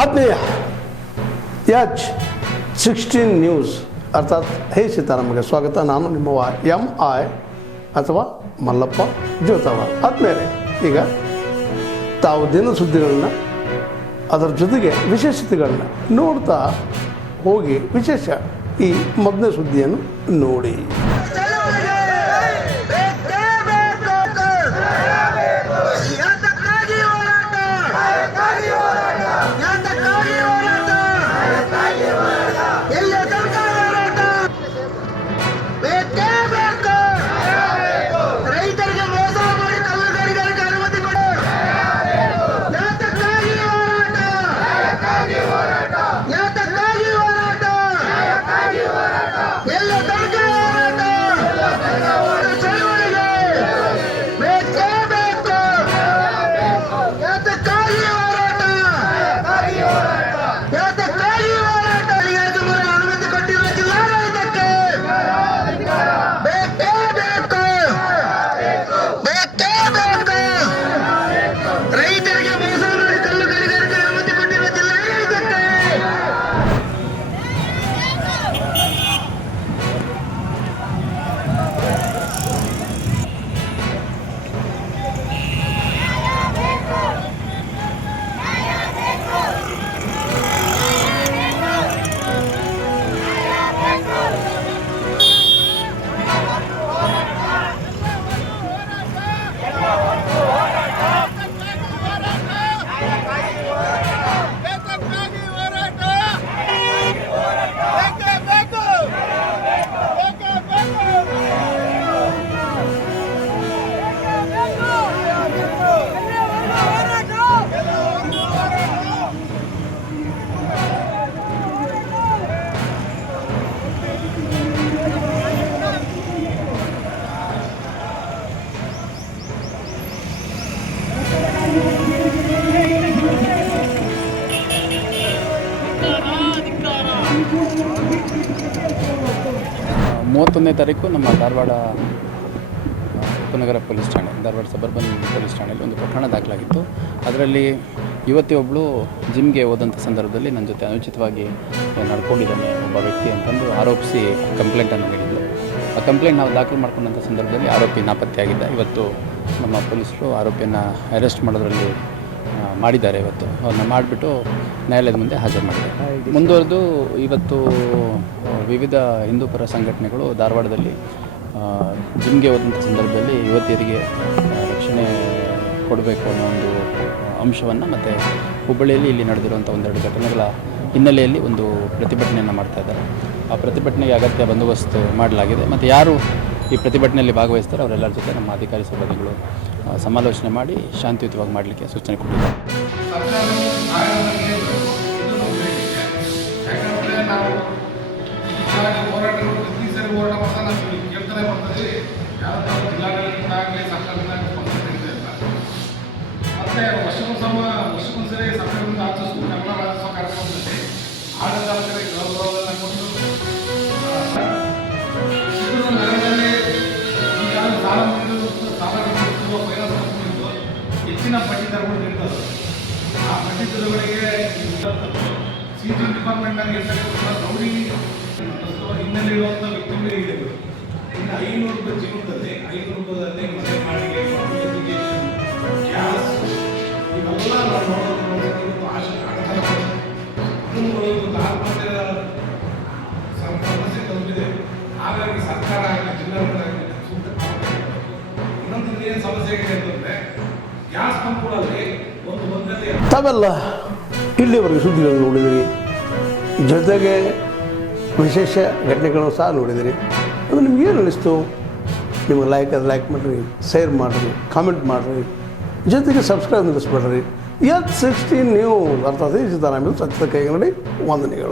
ಆತ್ಮೀಯ H16 news ಅರ್ಥಾತ್ ಹೇ ಸೀತಾರಾಮಗೆ ಸ್ವಾಗತ. ನಾನು ನಿಮ್ಮವ MI ಅಥವಾ ಮಲ್ಲಪ್ಪ ಜೋತವ. ಆದ್ಮೇಲೆ ಈಗ ತಾವು ದಿನ ಸುದ್ದಿಗಳನ್ನ ಅದರ ಜೊತೆಗೆ ವಿಶೇಷತೆಗಳನ್ನ ನೋಡ್ತಾ ಹೋಗಿ ವಿಶೇಷ ಈ ಮೊದಲನೇ ಸುದ್ದಿಯನ್ನು ನೋಡಿ. ಮೂವತ್ತೊಂದನೇ ತಾರೀಕು ನಮ್ಮ ಧಾರವಾಡ ಉಪನಗರ ಪೊಲೀಸ್ ಠಾಣೆ, ಧಾರವಾಡ ಸಬರ್ಬನ್ ಪೊಲೀಸ್ ಠಾಣೆಯಲ್ಲಿ ಒಂದು ಪ್ರಕರಣ ದಾಖಲಾಗಿತ್ತು. ಅದರಲ್ಲಿ ಯುವತಿ ಒಬ್ಬಳು ಜಿಮ್ಗೆ ಹೋದಂಥ ಸಂದರ್ಭದಲ್ಲಿ ನನ್ನ ಜೊತೆ ಅನುಚಿತವಾಗಿ ನಡ್ಕೊಂಡಿದ್ದಾನೆ ಒಬ್ಬ ವ್ಯಕ್ತಿ ಅಂತಂದು ಆರೋಪಿಸಿ ಕಂಪ್ಲೇಂಟನ್ನು ನೀಡಿದ್ದರು. ಆ ಕಂಪ್ಲೇಂಟ್ ನಾವು ದಾಖಲು ಮಾಡ್ಕೊಂಡಂಥ ಸಂದರ್ಭದಲ್ಲಿ ಆರೋಪಿ ನಾಪತ್ತೆಯಾಗಿದ್ದ. ಇವತ್ತು ನಮ್ಮ ಪೊಲೀಸರು ಆರೋಪಿಯನ್ನು ಅರೆಸ್ಟ್ ಮಾಡೋದ್ರಲ್ಲಿ ಮಾಡಿದ್ದಾರೆ. ಇವತ್ತು ಅವ್ರನ್ನ ಮಾಡಿಬಿಟ್ಟು ನ್ಯಾಯಾಲಯದ ಮುಂದೆ ಹಾಜರು ಮಾಡಿದ್ದಾರೆ. ಮುಂದುವರೆದು ಇವತ್ತು ವಿವಿಧ ಹಿಂದೂಪರ ಸಂಘಟನೆಗಳು ಧಾರವಾಡದಲ್ಲಿ ಜಿಮ್ಗೆ ಹೋದಂಥ ಸಂದರ್ಭದಲ್ಲಿ ಯುವತಿಯರಿಗೆ ರಕ್ಷಣೆ ಕೊಡಬೇಕು ಅನ್ನೋ ಒಂದು ಅಂಶವನ್ನು ಮತ್ತು ಹುಬ್ಬಳ್ಳಿಯಲ್ಲಿ ಇಲ್ಲಿ ನಡೆದಿರುವಂಥ ಒಂದೆರಡು ಘಟನೆಗಳ ಹಿನ್ನೆಲೆಯಲ್ಲಿ ಒಂದು ಪ್ರತಿಭಟನೆಯನ್ನು ಮಾಡ್ತಾ ಇದ್ದಾರೆ. ಆ ಪ್ರತಿಭಟನೆಗೆ ಅಗತ್ಯ ಬಂದೋಬಸ್ತ್ ಮಾಡಲಾಗಿದೆ. ಮತ್ತು ಯಾರು ಈ ಪ್ರತಿಭಟನೆಯಲ್ಲಿ ಭಾಗವಹಿಸ್ತಾರೆ ಅವರೆಲ್ಲರ ಜೊತೆ ನಮ್ಮ ಅಧಿಕಾರಿ ಸಿಬ್ಬಂದಿಗಳು ಸಮಾಲೋಚನೆ ಮಾಡಿ ಶಾಂತಿಯುತವಾಗಿ ಮಾಡಲಿಕ್ಕೆ ಸೂಚನೆ ಕೊಟ್ಟಿದ್ದಾರೆ. ವರ್ಷಕ್ಕೊಂದ್ಸರಿ ಸರ್ಕಾರದಿಂದ ಆಚರಿಸುವ ಕನ್ನಡ ರಾಜ್ಯೋತ್ಸವ ಕಾರ್ಯಕ್ರಮದಲ್ಲಿ ಆಡಳಿತಾಧಿಕಾರಿ ಗೌರವವನ್ನು ಕೊಟ್ಟು ನಗರದಲ್ಲಿ ಈಗಾಗಲೇ ಸಾಲ ಮುಗಿದಿರುವ ಫೈನಾನ್ಸ್ ಕಂಪನಿಗಳು ಹೆಚ್ಚಿನ ಬಡ್ಡಿ ದರಗಳು ನೀಡ್ತದೆ. ಆ ಬಡ್ಡಿ ದರಗಳಿಗೆ ಸಿಟಿ ಡಿಪಾರ್ಟ್ಮೆಂಟ್ನಾಗ ಇರ್ತಕ್ಕಂಥ ರೌಡಿ ಹಿನ್ನೆಲೆ ಇರುವಂಥ ವ್ಯಕ್ತಿಗಳಿಗೆ ಇದೆ. ಇನ್ನು 500 ರೂಪಾಯಿ ಜೀವನದಲ್ಲಿ 500 ರೂಪಾಯಿದಲ್ಲಿ ಮನೆ ಬಾಡಿಗೆ, ಎಜುಕೇಷನ್, ಗ್ಯಾಸ್ ಇವೆಲ್ಲ ನಾವು ನೋಡೋದು ಆಶೆ ಕುಟುಂಬಗಳು ಆತ್ಮಹತ್ಯೆ ಸಮಸ್ಯೆ ತಲುಪಿದೆ. ಹಾಗಾಗಿ ಸರ್ಕಾರ ಆಗಲಿ ಜಿಲ್ಲಾಡಳಿತ ಸೂಕ್ತ ಇನ್ನೊಂದು ಏನು ಸಮಸ್ಯೆ ಇದೆ ಅಂತಂದರೆ ಗ್ಯಾಸ್ ಪಂಪ್ಗಳಲ್ಲಿ ಒಂದು ಬದ್ಧತೆ. ತಾವೆಲ್ಲ ಇಲ್ಲಿವರೆಗೆ ಸುದ್ದಿಗಳನ್ನು ನೋಡಿದಿರಿ, ಜೊತೆಗೆ ವಿಶೇಷ ಘಟನೆಗಳನ್ನು ಸಹ ನೋಡಿದಿರಿ. ಅದು ನಿಮ್ಗೇನು ಅನ್ನಿಸ್ತು? ನಿಮಗೆ ಲೈಕ್ ಮಾಡಿರಿ, ಶೇರ್ ಮಾಡಿರಿ, ಕಾಮೆಂಟ್ ಮಾಡಿರಿ, ಜೊತೆಗೆ ಸಬ್ಸ್ಕ್ರೈಬ್ ನಿಲ್ಲಿಸ್ಬೇಡ್ರಿ. H16 ನ್ಯೂಸ್ ಅರ್ಥಾತ್ ಸೀತಾರಾಮ ಸತ್ಯದ ಕೈಗನ್ನಡಿ ವಂದನೆಗಳು.